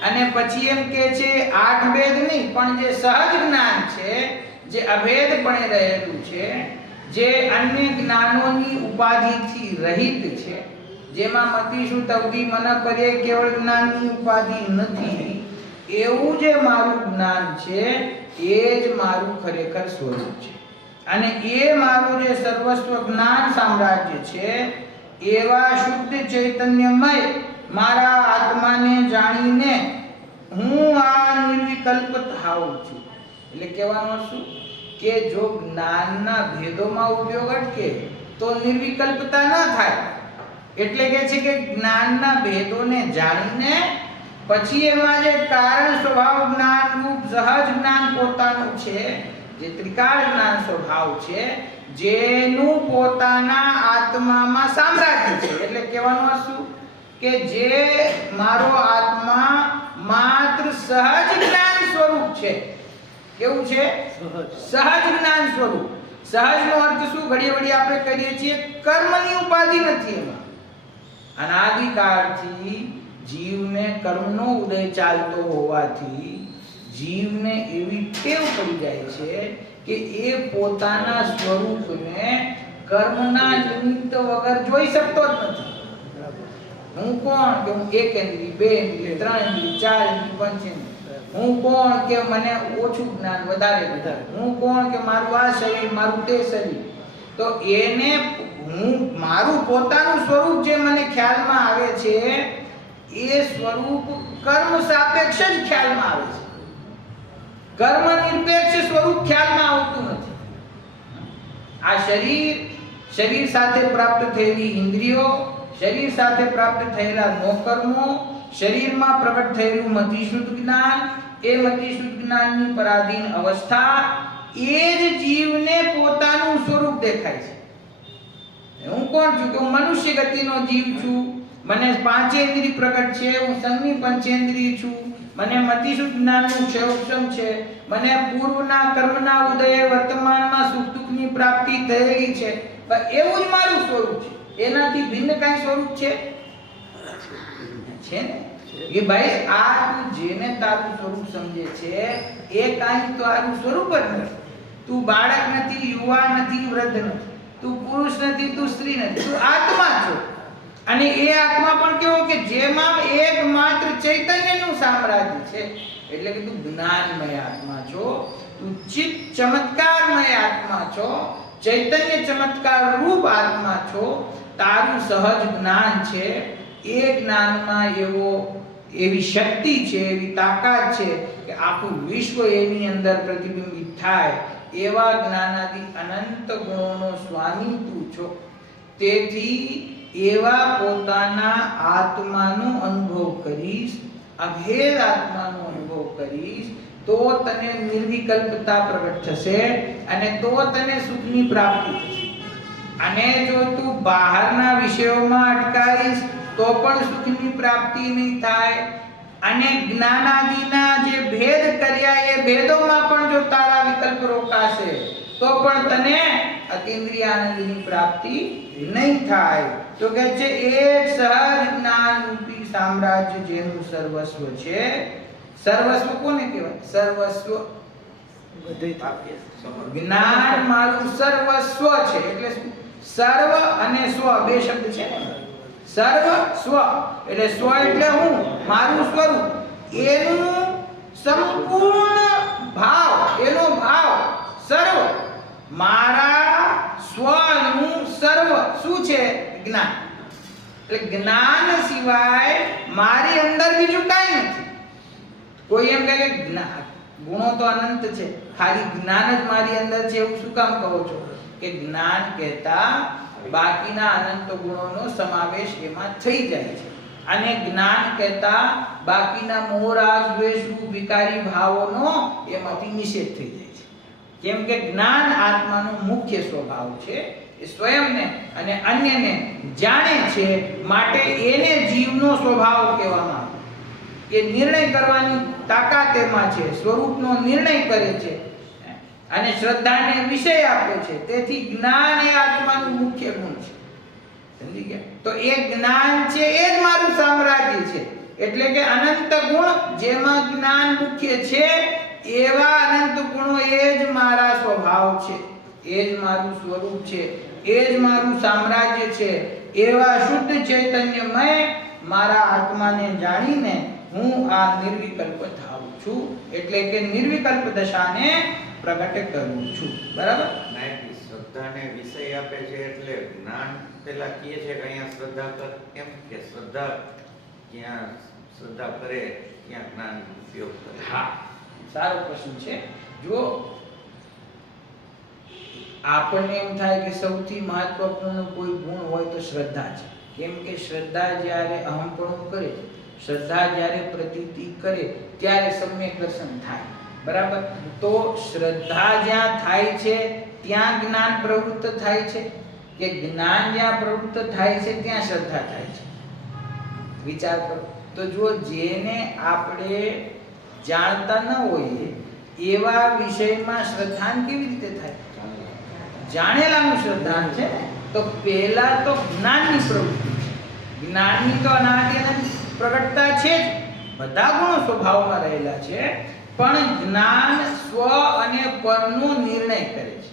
અને પછી એમ કે છે 8 ભેદ નહીં, પણ જે સહજ જ્ઞાન છે, જે અભેદપણે રહેલું છે, જે અન્ય જ્ઞાનોની ઉપાધિથી રહિત છે, જેમાં મતિશું તવદી મન પર્યે કેવળ જ્ઞાનની ઉપાધિ નથી, એવું જે મારું જ્ઞાન છે એ જ મારું ખરેખર સ્વરૂપ છે. અને એ મારું જે સર્વસ્વ જ્ઞાન સામ્રાજ્ય છે એવા શુદ્ધ ચૈતન્યમય મારા આત્માને જાણીને હું આ નિર્વિકલ્પ થાઉં છું. એટલે કહેવાનું શું કે જો જ્ઞાનના ભેદોમાં ઉપયોગ અટકે તો નિર્વિકલ્પતા ન થાય. એટલે કે છે કે જ્ઞાનના ભેદોને જાણીને પછી એમાં જે કારણ સ્વભાવ જ્ઞાન રૂપ સહજ જ્ઞાન પોતાનું છે, જે ત્રિકાળ જ્ઞાન સ્વભાવ છે, જેનું પોતાના આત્મામાં સામ્રાજ્ય છે. એટલે કહેવાનું આ શું કે જે મારો આત્મા માત્ર સહજ જ્ઞાન સ્વરૂપ છે. કેવું છે? સહજ જ્ઞાન સ્વરૂપ. સહજનો અર્થ શું? ઘડી ઘડી આપણે કહીએ છીએ કર્મની ઉપાધિ નથી એમાં. અનાદિકાળથી જીવને કર્મનો ઉદય ચાલતો હોવાથી જીવને એવી ટેવ પડી જાય છે કે એ પોતાના સ્વરૂપને કર્મના નિમિત્ત વગર જોઈ શકતો જ નથી. હું કોણ કે હું એક ઇન્દ્રિય, બે ઇન્દ્રિય, ત્રણ ઇન્દ્રિય, ચાર ઇન્દ્રિય, પંચ ઇન્દ્રિય. હું કોણ કે મને ઓછું જ્ઞાન, વધારે. હું કોણ કે મારું આ શરીર, મારું તે શરીર. તો એને હું મારું પોતાનું સ્વરૂપ જે મને ખ્યાલમાં આવે છે એ સ્વરૂપ કર્મ સાપેક્ષ જ ખ્યાલમાં આવે છે. કર્મ નિરપેક્ષ સ્વરૂપ ખ્યાલમાં આવતું નથી. આ શરીર સાથે પ્રાપ્ત થયેલી ઇન્દ્રિયો, શરીર સાથે પ્રાપ્ત થયેલા નોકર્મો, શરીરમાં પ્રગટ થયેલું મતિશુદ્ધ જ્ઞાન, એ મતિશુદ્ધ જ્ઞાનની પરાધીન અવસ્થા, એ જ જીવને પોતાનું સ્વરૂપ દેખાય છે. હું કોણ છું કે હું મનુષ્ય ગતિનો જીવ છું, મને પાંચેન્દ્રિય પ્રગટ છે, હું સંગની પંચેન્દ્રિય છું, મને મતિશુદ્ધ જ્ઞાનનું ક્ષયોક્ષમ છે, મને પૂર્વના કર્મના ઉદયે વર્તમાનમાં સુખ દુઃખની પ્રાપ્તિ થયેલી છે. એવું જ મારું સ્વરૂપ છે. એનાથી ભિન્ન કઈ સ્વરૂપ છે ને? એ ભાઈ આ તું જેને તારું સ્વરૂપ સમજે છે એ કાંઈ તારું સ્વરૂપ જ નથી. તું બાળક નથી, યુવાન નથી, વૃદ્ધ નથી, તું પુરુષ નથી, તું સ્ત્રી નથી, તું આત્મા છો. અને એ આત્મા પણ કેવો કે જેમાં એકમાત્ર ચૈતન્યનું સામ્રાજ્ય છે. એટલે કે તું જ્ઞાનમય આત્મા છો, તું ચિત્ત ચમત્કારમય આત્મા છો, ચૈતન્ય ચમત્કાર રૂપ આત્મા છો. તારું સહજ જ્ઞાન છે. એ જ્ઞાનમાં એવી શક્તિ છે, એવી તાકાત છે કે આખું વિશ્વ એની અંદર પ્રતિબિંબિત થાય. એવા જ્ઞાનાદિ અનંત ગુણોનો સ્વામી તું છો. તેથી એવા પોતાના આત્માનો અનુભવ કરીશ, અભેદ આત્માનો અનુભવ કરીશ, તો તને નિર્વિકલ્પતા પ્રગટ થશે અને તો તને સુખની પ્રાપ્તિ થશે. અને જો તું બહારના વિષયોમાં અટકાઈશ તો પણ સુખની પ્રાપ્તિ નહીં થાય. અને જ્ઞાનાદિના જે ભેદ કર્યા એ ભેદોમાં પણ જો તારા વિકલ્પ રોકાશે તો પણ તને અતિન્દ્રિય આનંદની પ્રાપ્તિ નહીં થાય. તો કહે છે એક સહજ જ્ઞાન રૂપી સામ્રાજ્ય જેનું સર્વસ્વ છે. સર્વસ્વ કોને કહેવાય? સર્વસ્વ જ્ઞાન મારું સર્વસ્વ છે. એટલે સર્વ અને સ્વ બે શબ્દ છે ને. સર્વ સ્વ એટલે સ્વ એટલે હું, મારું સ્વરૂપ, એનું સંપૂર્ણ ભાવ, એનો ભાવ સર્વ. મારા સ્વનું સર્વ શું છે? જ્ઞાન. એટલે જ્ઞાન સિવાય મારી અંદર બીજું કાંઈ નથી. કોઈ એમ કહે કે ગુણો તો અનંત છે, ખાલી જ્ઞાન જ મારી અંદર છે, એવું શું કામ કહો છો? કે જ્ઞાન કહેતા બાકીના અનંત ગુણોનો સમાવેશ એમાં થઈ જાય છે. અને જ્ઞાન કહેતા બાકીના મોહ રાગ દ્વેષ રૂપ વિકારી ભાવોનો એમાંથી નિષેધ થઈ જાય છે. કેમ કે જ્ઞાન આત્માનો મુખ્ય સ્વભાવ છે. એ સ્વયંને અને અન્યને જાણે છે, માટે એને જીવનો સ્વભાવ કહેવામાં આવે. એ નિર્ણય કરવાની તાકાત એમાં છે, સ્વરૂપનો નિર્ણય કરે છે અને શ્રદ્ધાને વિષય આપે છે. તેથી જ્ઞાન એ આત્માનું મુખ્ય ગુણ છે. સમજી ગયા? તો એ જ્ઞાન છે એ જ મારું સામ્રાજ્ય છે. એટલે કે અનંત ગુણ જેમાં જ્ઞાન મુખ્ય છે એવા અનંત ગુણો એ જ મારા સ્વભાવ છે, એ જ મારું સ્વરૂપ છે, એ જ મારું સામ્રાજ્ય છે. એવા શુદ્ધ ચૈતન્યમય મારા આત્માને જાણીને હું આ નિર્વિકલ્પ થાઉં છું. એટલે કે નિર્વિકલ્પ દશાને પ્રગટ કરું છું. બરાબર? શ્રદ્ધાને વિષય આપે છે એટલે જ્ઞાન પેલા કહે છે કે અહીંયા શ્રદ્ધા કર, એમ કે શ્રદ્ધા જ્યાં શ્રદ્ધા કરે ત્યાં જ્ઞાન ઉપયોગ કરે. હા, સારો પ્રશ્ન છે. જો આપણને એમ થાય કે સૌથી મહત્વપૂર્ણ કોઈ ગુણ હોય તો શ્રદ્ધા છે. કેમ કે શ્રદ્ધા જ્યારે અહંપણું કરે શ્રદ્ધા જ્યારે પ્રતીતિ કરે ત્યારે સમ્યક દર્શન થાય. બરાબર? તો શ્રદ્ધા જ્યાં થાય છે ત્યાં જ્ઞાન પ્રવૃત્ત થાય છે કે જ્ઞાન જ્યાં પ્રવૃત્ત થાય છે ત્યાં શ્રદ્ધા થાય છે? વિચાર કરો. તો જો જેને આપણે જાણતા ન હોઈએ એવા વિષયમાં શ્રદ્ધા કેવી રીતે થાય? જાણેલાનું શ્રદ્ધા છે. તો પહેલા તો જ્ઞાનની પ્રવૃત્તિ છે. જ્ઞાનની તો અનાદિ અનંત પ્રગટતા છે જ, બધા ગુણો સ્વભાવમાં રહેલા છે, પણ જ્ઞાન સ્વ અને પરનો નિર્ણય કરે છે.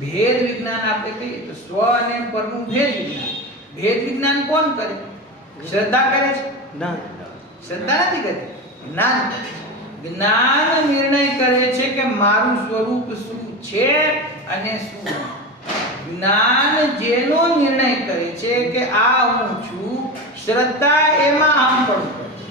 ભેદ વિજ્ઞાન આપણે કહીએ તો સ્વ અને પરનું ભેદ વિજ્ઞાન. ભેદ વિજ્ઞાન કોણ કરે? શ્રદ્ધા કરે છે? ના, શ્રદ્ધા નથી કરતી, જ્ઞાન કરે છે. જ્ઞાન નિર્ણય કરે છે કે મારું સ્વરૂપ શું છે અને શું નહીં. જ્ઞાન જેનો નિર્ણય કરે છે કે આ હું છું, શ્રદ્ધા એમાં આમ પણ કરે છે.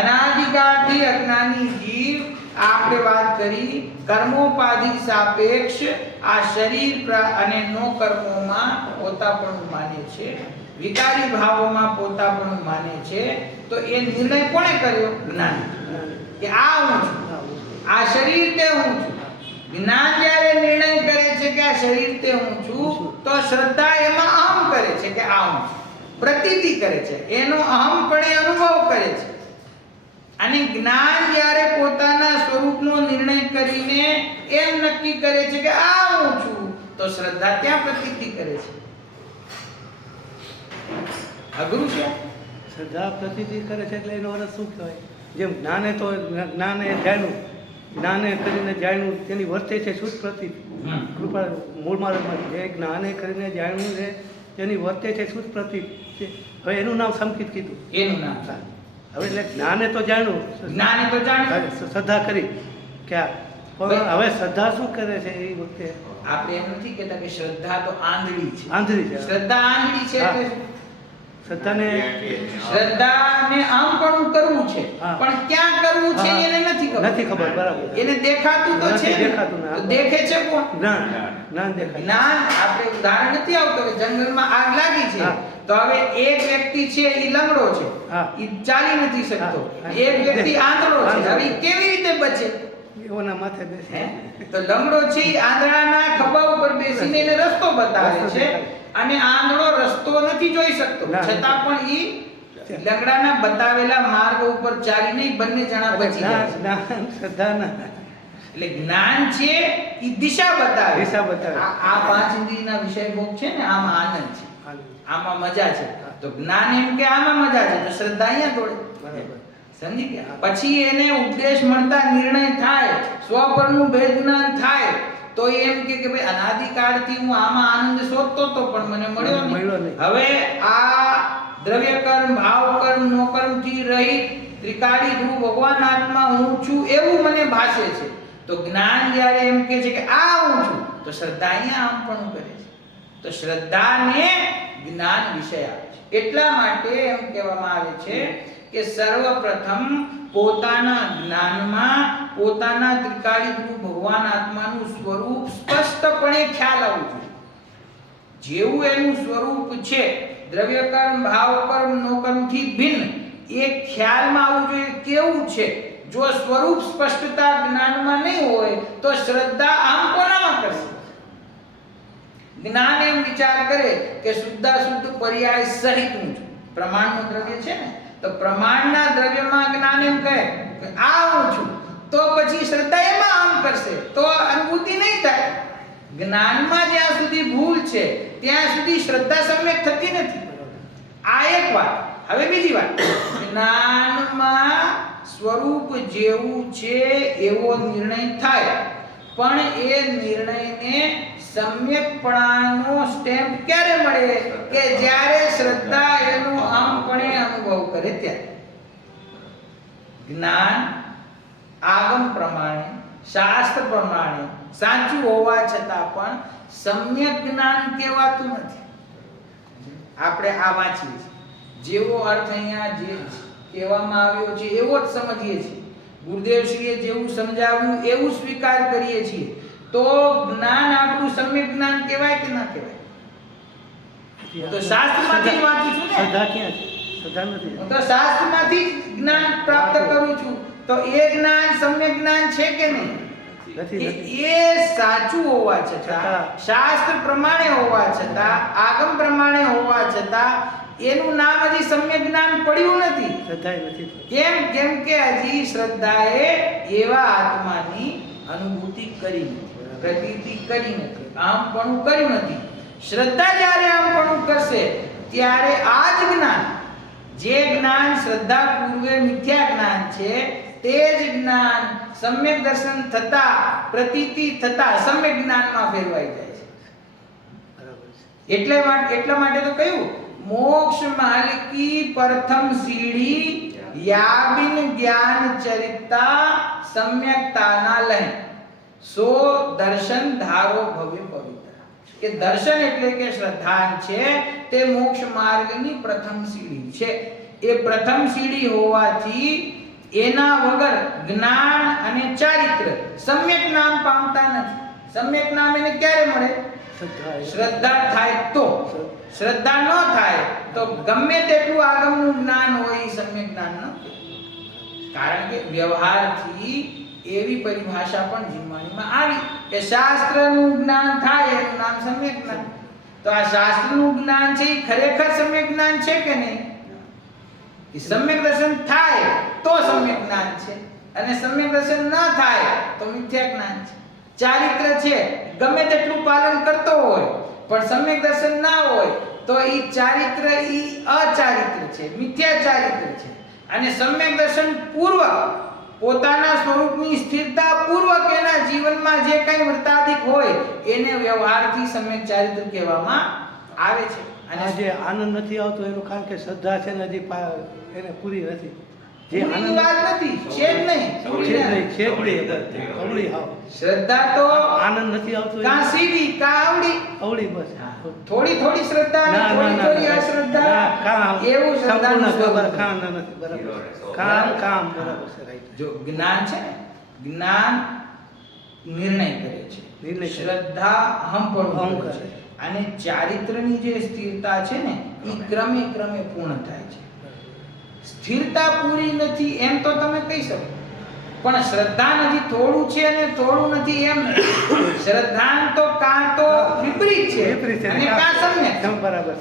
અનાદિકાળથી અજ્ઞાની જીવ, આપણે વાત કરી કર્મોપાધિ સાપેક્ષ આ શરીર અને નો કર્મોમાં પોતાપણું માને છે, વિકારી ભાવોમાં પોતાપણું માને છે. તો એ નિર્ણય કોણે કર્યો? જ્ઞાન. કે આ હું છું, આ શરીર તે હું છું. જ્ઞાન જ્યારે નિર્ણય કરે છે કે આ શરીર તે હું છું, તો શ્રદ્ધા એમાં અહમ કરે છે કે આ હું છું, પ્રતીતિ કરે છે, એનો અહમપણે અનુભવ કરે છે. અને જ્ઞાન જ્યારે પોતાના સ્વરૂપનો નિર્ણય કરીને એમ નક્કી કરે છે કે આ હું છું, તો શ્રદ્ધા ત્યાં પ્રતીતિ કરે છે. અઘરું છે. શ્રદ્ધા પ્રતીતિ કરે છે એટલે એનો અર્થ શું કહેવાય? જેમ જ્ઞાને તો જ્ઞાને જાણ્યું, જ્ઞાને કરીને જાણ્યું તેની વર્તે છે શુદ્ધ પ્રતીતિ. કૃપા મૂળ માર્ગમાં જે જ્ઞાને કરીને જાણ્યું છે તેની વર્તે છે શુદ્ધ પ્રતીતિ. હવે એનું નામ સંકિત કીધું. એનું નામ હવે એટલે જ્ઞાને તો જાણ્યું, જ્ઞાને તો જાણ્યું, શ્રદ્ધા કરી ક્યાં, પણ હવે શ્રદ્ધા શું કરે છે એ વખતે? આપણે એમ નથી કહેતા કે શ્રદ્ધા તો આંધળી છે. આંધળી છે. શ્રદ્ધા આંધળી છે એટલે શ્રદ્ધાને આમ પણ કરવું છે, હા. પણ ક્યાં કરવું છે હા. એને નથી ખબર. બરાબર. એને દેખાતું તો નથી છે, દેખાતું ના. તો દેખે છે કોણ? જ્ઞાન. જ્ઞાન દેખાય. જ્ઞાન. આપણે ઉદાહરણ નથી આવતો કે જંગલમાં આગ લાગી છે, હા. તો હવે એક વ્યક્તિ છે એ લંગડો છે, હા. એ ચાલી નથી શકતો, હા. એક વ્યક્તિ આંધળો છે, આંધળો. હવે ઈ કેવી રીતે બચે? એઓના માથે બેસે. હે? તો લંગડો છે ઈ આંધળાના ખભા ઉપર બેસીને એને રસ્તો બતાવે છે, અને આંધળો રસ્તો નથી જોઈ શકતો, ના. છતાં પણ ઈ લંગડાના બતાવેલા માર્ગ ઉપર ચાલીને ઈ બંને જણા બચી જાય છે. જ્ઞાન શ્રદ્ધા ના. એટલે જ્ઞાન છે ઈ દિશા બતાવે. દિશા બતાવે. આ પાંચ ઇન્દ્રિયના વિષય ભોગ છે ને, આમાં આનંદ છે, આમાં મજા છે. તો જ્ઞાન એમ કે આમાં મજા છે, તો શ્રદ્ધા અહીંયા દોડે. બરાબર. સમજી ગયા? પછી એને ઉપદેશ મળતા નિર્ણય થાય, સ્વપરનું ભેદ જ્ઞાન થાય, તો એમ કે ભાઈ અનાદિકાળથી હું આમાં આનંદ શોધતો તો પણ મને મળ્યો નહીં. હવે આ દ્રવ્ય કર્મ, ભાવ કર્મ, નો કર્મથી રહિત ત્રિકાળી ધ્રુવ ભગવાન આત્મા હું છું એવું મને ભાસે છે. તો જ્ઞાન જ્યારે એમ કે છે કે આ હું છું, તો શ્રદ્ધા અહીંયા આમ પણ કરે છે. તો શ્રદ્ધાને જ્ઞાન વિષય આપે છે. એટલા માટે એમ કહેવામાં આવે છે કે સર્વપ્રથમ પોતાના જ્ઞાનમાં પોતાના ત્રિકાળી ધ્રુવ ભગવાન આત્માનું સ્વરૂપ સ્પષ્ટપણે ખ્યાલ આવવું જોઈએ. જેવું એનું સ્વરૂપ છે, દ્રવ્ય કર્મ, ભાવ કર્મ, નો કર્મથી ભિન્ન, એ ખ્યાલમાં આવવું જોઈએ કેવું છે. જો સ્વરૂપ સ્પષ્ટતા જ્ઞાનમાં નહીં હોય તો શ્રદ્ધા આમ કોનામાં કરશે? જ્ઞાન એમ વિચાર કરે કે શુદ્ધાશુદ્ધ પર્યાય સહિત હું છું. પ્રમાણનું દ્રવ્ય છે ને, તો પ્રમાણના દ્રવ્યમાં જ્ઞાન એમ કહે કે આ હું છું, તો પછી શ્રદ્ધા એમાં આમ કરશે, તો અનુભૂતિ નહીં થાય. જ્ઞાનમાં જ્યાં સુધી ભૂલ છે ત્યાં સુધી શ્રદ્ધા સમ્યક થતી નથી. આ એક વાત. હવે બીજી વાત, જ્ઞાનમાં સ્વરૂપ જેવું છે એવો નિર્ણય થાય, પણ એ નિર્ણયને સમ્યકપણાનો સ્ટેમ્પ ક્યારે મળે? કે જ્યારે શ્રદ્ધા એનો આમપણે અનુભવ કરે ત્યારે. જ્ઞાન આગમ પ્રમાણે, શાસ્ત્ર પ્રમાણે સાચું હોવા છતાં પણ સમ્યક જ્ઞાન કહેવાતું નથી. આપણે આ વાંચીએ છીએ, જેવો અર્થ અહીંયા જે કહેવામાં આવ્યો છે એવો જ સમજીએ છીએ. ગુરુદેવશ્રીએ જેવું સમજાવ્યું એવું સ્વીકાર કરીએ છીએ. તો જ્ઞાન આપણું સમ્યક જ્ઞાન કહેવાય કે ના કહેવાય? તો શાસ્ત્રમાંથી વાંચું છું ને. શ્રદ્ધા ક્યાં છે? શ્રદ્ધા નથી. હું તો શાસ્ત્રમાંથી જ જ્ઞાન પ્રાપ્ત કરું છું, તો એ જ્ઞાન સમ્યક જ્ઞાન છે કે નહીં? નથી. એ સાચું હોવા છતાં, શાસ્ત્ર પ્રમાણે હોવા છતાં, આગમ પ્રમાણે હોવા છતાં એનું નામ હજી સમ્યક જ્ઞાન પડ્યું નથી. શ્રદ્ધા નથી. કેમ કે હજી શ્રદ્ધાએ એવા આત્માની અનુભૂતિ કરી નથી, પ્રતીતિ કરી નથી, આમપણું કર્યું નથી. શ્રદ્ધા જ્યારે આમપણું કરશે ત્યારે આ જ જ્ઞાન, જે જ્ઞાન શ્રદ્ધા પૂર્વે મિથ્યા જ્ઞાન છે, તે જ જ્ઞાન સમ્યક દર્શન થતા, પ્રતીતિ થતા સમ્યક જ્ઞાનમાં ફેરવાઈ જાય છે. બરાબર છે. એટલા માટે તો કહ્યું, મોક્ષ માલ કી પ્રથમ સીડી યાબિન જ્ઞાન ચરિતા સમ્યકતાના લય સો દર્શન ધારો ભવ્ય પવિત્ર. કે દર્શન એટલે કે શ્રદ્ધા છે, તે મોક્ષ માર્ગની પ્રથમ સીડી છે. એ પ્રથમ સીડી હોવાથી એના વગર જ્ઞાન અને ચારિત્ર સમ્યક નામ પામતા નથી. સમ્યક નામ એને ક્યારે મળે? શ્રદ્ધા થાય તો. શ્રદ્ધા ન થાય તો ગમે તેટલું આગમનું જ્ઞાન હોય એ સમ્યક જ્ઞાન ન કહેવાય. કારણ કે વ્યવહારથી એવી પરિભાષા પણ જીવવાણીમાં આવી કે શાસ્ત્રનું જ્ઞાન થાય એનું નામ સમ્યક જ્ઞાન. તો આ શાસ્ત્રનું જ્ઞાન છે એ ખરેખર સમ્યક જ્ઞાન છે કે નહીં? કે સમ્યક દર્શન થાય તો સમ્યક જ્ઞાન છે, અને સમ્યક દર્શન ન થાય તો મિથ્યા જ્ઞાન છે. ચારિત્ર છે, ગમે તેટલું પાલન કરતો હોય પણ સમ્યક દર્શન ના હોય તો એ ચારિત્ર એ અચારિત્ર છે, મિથ્યા ચારિત્ર છે. અને સમ્યક દર્શન પૂર્વક પોતાના સ્વરૂપની સ્થિરતા પૂર્વક એના જીવનમાં જે કંઈ વર્તાદિક હોય એને વ્યવહારથી સમ્યક ચારિત્ર કહેવામાં આવે છે. અને જે આનંદ નથી આવતો એનું કારણ કે શ્રદ્ધા છે ને હજી એને પૂરી નથી. જે આનંદ વાત નથી, છે જ નહીં. અવળી હાવ શ્રદ્ધા તો આનંદ નથી આવતો. કા સીધી કા આવડી, અવળી બસ. થોડી શ્રદ્ધા, થોડી અશ્રદ્ધા, એવું શ્રદ્ધાનું સ્વરૂપ. કામ નથી. બરાબર. કામ બરાબર છે. રાઈટ. જો જ્ઞાન છે ને, જ્ઞાન નિર્ણય કરે છે, શ્રદ્ધા અહંપણું કરે છે, અને ચારિત્રની જે સ્થિરતા છે ને એ ક્રમે ક્રમે પૂર્ણ થાય છે. સ્થિરતા પૂરી નથી એમ તો તમે કહી શકો, પણ શ્રદ્ધા નથી, થોડું છે અને થોડું નથી એમ. શ્રદ્ધા તો કાં તો વિપરીત છે અને કાં સમ્યક.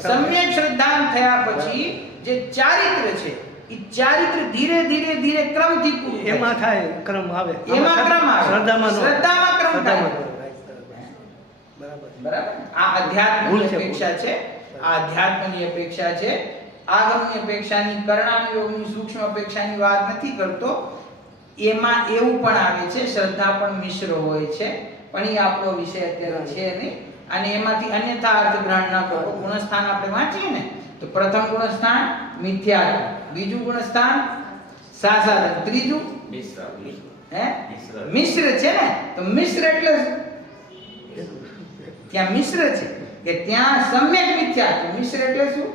સમ્યક શ્રદ્ધા થયા પછી જે ચારિત્ર છે એ ચારિત્ર ધીરે ધીરે ક્રમથી પૂરું એમાં થાય, ક્રમ આવે. એમાં ક્રમ આવે, શ્રદ્ધામાં ક્રમ થાય. બરાબર. આ અધ્યાત્મની અપેક્ષા છે, આ અધ્યાત્મની અપેક્ષા છે. આગમની અપેક્ષાની, કરણામ યોગની સૂક્ષ્મ અપેક્ષાની વાત નથી કરતો. એમાં એવું પણ આવે છે, શ્રદ્ધા પણ મિશ્ર હોય છે, પણ એ આપણો વિષય અત્યારે છે નહીં. અને એમાંથી અન્યથા અર્થ ગ્રહણ ન કરો. ગુણસ્થાન આપણે વાંચીએ ને તો પ્રથમ ગુણસ્થાન મિથ્યા, બીજું ગુણસ્થાન સાસાદન, ત્રીજું મિશ્ર છે ને. તો મિશ્ર એટલે ત્યાં મિશ્ર છે કે ત્યાં સમ્યક મિથ્યા. મિશ્ર એટલે શું?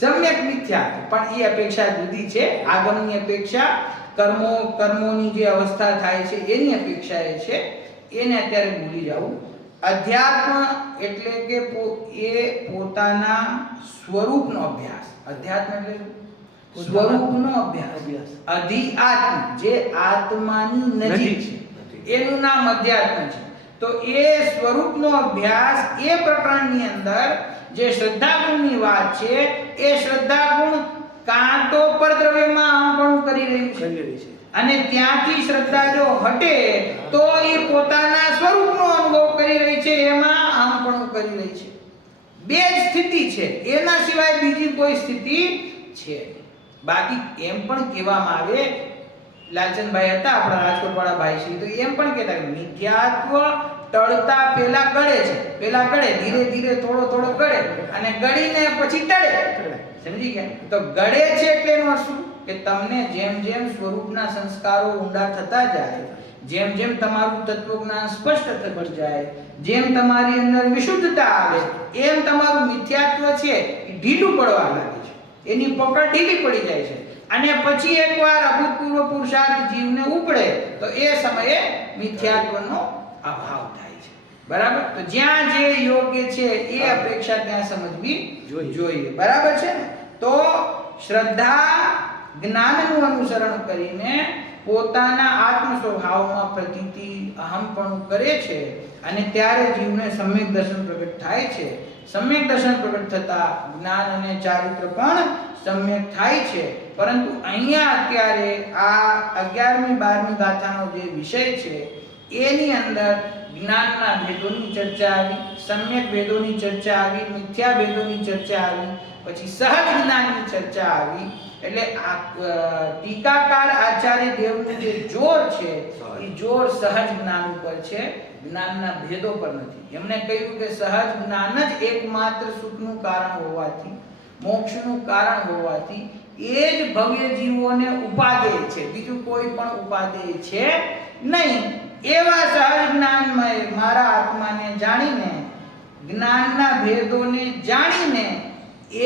સમ્યક મિથ્યા. પણ એ અપેક્ષા જુદી છે. આગમની અપેક્ષા, કર્મોની જે અવસ્થા થાય છે એની અપેક્ષા એ છે, એને અત્યારે ભૂલી જવું. અધ્યાત્મ એટલે કે એ પોતાના સ્વરૂપનો અભ્યાસ. અધ્યાત્મ એટલે સ્વરૂપનો અભ્યાસ. અધિઆત્મ જે આત્માની નજીક છે એનું નામ અધ્યાત્મ છે. તો એ સ્વરૂપનો અભ્યાસ, એ પ્રકરણની અંદર જે શ્રદ્ધા ગુણની વાત છે, એ શ્રદ્ધા ગુણ કાં તો પરદ્રવ્યમાં આમપણું કરી રહ્યું છે, અને ત્યાંથી શ્રદ્ધા જો હટે તો એ પોતાના સ્વરૂપનો અનુભવ કરી રહી છે, એમાં આમપણું કરી રહી છે. બે જ સ્થિતિ છે, એના સિવાય બીજી કોઈ સ્થિતિ છે. બાકી એમ પણ કહેવામાં આવે, લાલચંદભાઈ હતા આપણા રાજકોટ વાળા ભાઈ શ્રી, તો એમ પણ કહેતા કે મિથ્યાત્વ ટળતા પેલા ગળે છે, પેલા ગળે, ધીરે થોડો ગળે, અને ગળીને પછી ટળે. સમજી ગયા? તો ગળે છે એટલે એનો અર્થ શું? કે તમને જેમ સ્વરૂપના સંસ્કારો ઊંડા થતા જાય, જેમ તમારું તત્વજ્ઞાન સ્પષ્ટ થતું જાય, જેમ તમારી અંદર વિશુદ્ધતા આવે, એમ તમારું મિથ્યાત્વ છે એ ઢીલું પડવા લાગે છે, એની પકડ ઢીલી પડી જાય છે. અને પછી એકવાર અભૂતપૂર્વ પુરુષાર્થ જીવને ઉપડે તો એ સમયે મિથ્યાત્વનો અભાવ થાય છે. બરાબર? તો જ્યાં જે યોગ્ય છે એ અપેક્ષા ત્યાં સમજવી જોઈએ. બરાબર છે ને? તો શ્રદ્ધા જ્ઞાનનું અનુસરણ કરીને પોતાના આત્મ સ્વભાવમાં પ્રતીતિ અહમપણું કરે છે અને ત્યારે જીવને સમ્યક દર્શન પ્રગટ થાય છે. સમ્યક દર્શન પ્રગટ થતા જ્ઞાન અને ચારિત્ર પણ સમ્યક થાય છે. પરંતુ અહીંયા અત્યારે આ 11મી 12મી ગાથાનો જે વિષય છે એની અંદર જ્ઞાનના ભેદોની ચર્ચા આવી, સમ્યક ભેદોની ચર્ચા આવી, મિથ્યા ભેદોની ચર્ચા આવી, પછી સહજ જ્ઞાનની ચર્ચા આવી. એટલે આ ટીકાકાર આચાર્ય દેવનું જે જોર છે એ જોર સહજ જ્ઞાન ઉપર છે, જ્ઞાનના ભેદો પર નથી. એમણે કહ્યું કે સહજ જ્ઞાન જ એકમાત્ર સુખનું કારણ હોવાથી, મોક્ષનું કારણ હોવાથી એ જ ભવ્ય જીવોને ઉપાદેય છે, બીજું કોઈ પણ ઉપાદેય છે નહીં. એવા સહજ જ્ઞાનમય મારા આત્માને જાણીને, જ્ઞાનના ભેદોને જાણીને,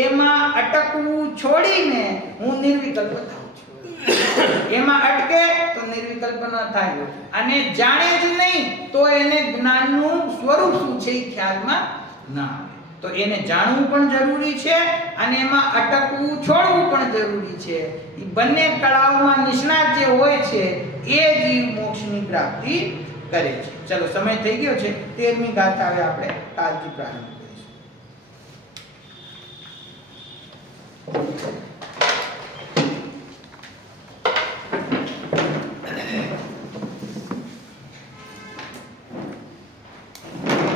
એમાં અટકવું છોડીને હું નિર્વિકલ્પ થાઉં છું. એમાં અટકે તો નિર્વિકલ્પ ન થાય, અને જાણે જ નહીં તો એને જ્ઞાનનું સ્વરૂપ શું છે એ ખ્યાલમાં ના આવે. તો એને જાણવું પણ જરૂરી છે અને એમાં અટકવું છોડવું પણ જરૂરી છે. એ બંને કળાઓમાં નિષ્ણાત જે હોય છે એ જીવ મોક્ષની પ્રાપ્તિ કરે છે. ચલો, સમય થઈ ગયો છે. 13મી ગાથા હવે આપણે કાલથી પ્રારંભ